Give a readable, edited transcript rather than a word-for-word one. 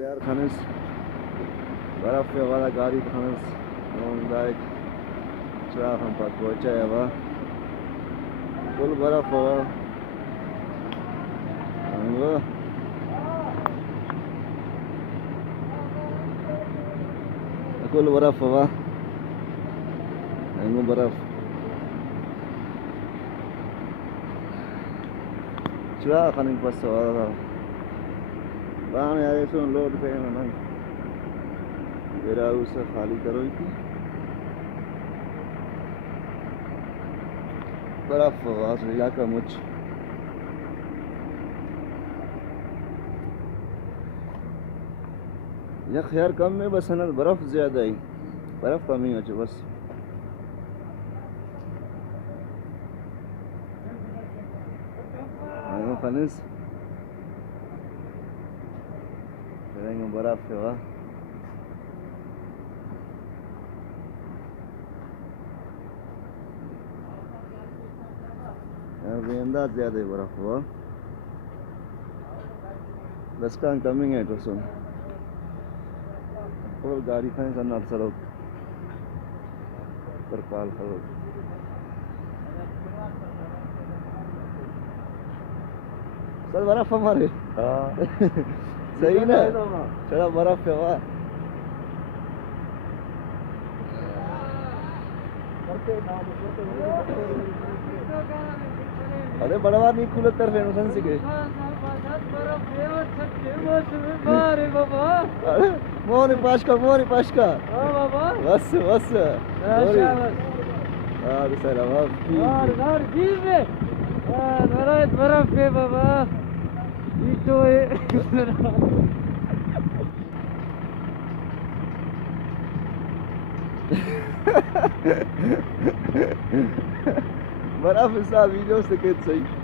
यार खानस बर्फ वाला गाड़ी खानस लाइक चला हम पास पहुंचा है वह फुल बर्फ हुआ फुल बर्फ हुआ बर्फ चला खाने के पास बाहर आए सो लोड पे ना मेरा उसे खाली करो थी बर्फ आवाज इलाका मुझ या खैर कम में बस ना बर्फ ज्यादा ही बर्फ कम ही हो बस फनिस करेंगे बर्फ से वह अंदाज ज्यादा बर्फ हुआ बस का कमिंग है तो सुन और गाड़ी खाने का नाल सड़क पर पाल करो सर बर्फ हमारे सही ना चला बर्फ पे हुआ अरे बड़वा नहीं खुले तरफ है नुकसान से के अरे मोरी पास का बस यार सर यार जी में नरायत बर्फ पे बाबा ये तो बर्फ साहब वीडियो से कहते सही